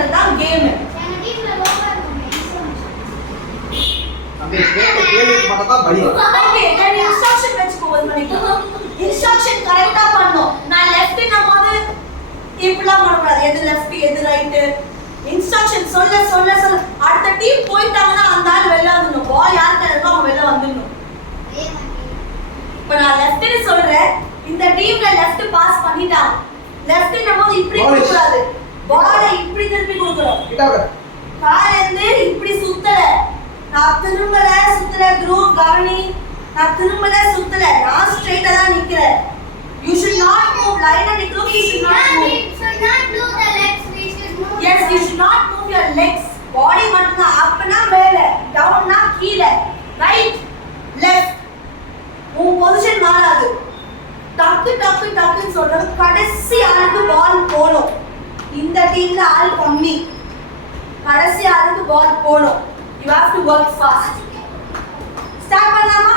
பண்றது தான் game. Okay நான் இன்ஸ்ட்ரக்ஷன் வெச்சுக்கோங்க பண்ணிக்கலாம். இன்ஸ்ட்ரக்ஷன் கரெக்ட்டா பண்ணனும். நான் லெஃப்ட்னும்போது இப்படிலாம் பண்ணக்கூடாது. எது லெஃப்ட் எது ரைட் இன்ஸ்ட்ரக்ஷன் சொல்ல சொல்ல சொல்ல அடுத்த டீம் போயிட்டாங்கன்னா அந்த ஆள் வெளில வந்துடணும். பால் யார் கையில இருக்கோ அவங்க வெளில வந்துடணும். இப்போ நான் லெஃப்ட்னு சொல்றேன், இந்த டீம்ல லெஃப்ட் பாஸ் பண்ணிட்டாங்க. லெஃப்ட்னும்போது இப்படி கொடுக்கக்கூடாது, பாலை இப்படி திருப்பி கொடுக்கணும். கால் வந்து இப்படி சுத்தல, நான் திரும்பல சுத்தல, குரூப் கவனி, நான் திரும்பல சுத்தல, நான் ஸ்ட்ரைட்டா தான் நிக்கிறேன். You should not move. Line and group, you should not move. We should not move the legs. We should move. Yes, you should not move your legs. Body மட்டும் தான். upனா மேல, downனா கீழ, right, left. உன் பொசிஷன் மாறாது. டக்கு டக்கு டக்குன்னு சொல்றது கடைசி ஆளுக்கு பால் போணும். இந்த டீம்ல ஆள் கம்மி, கடைசி ஆளுக்கு பால் போணும். You have to work fast. Start பண்ணலாமா?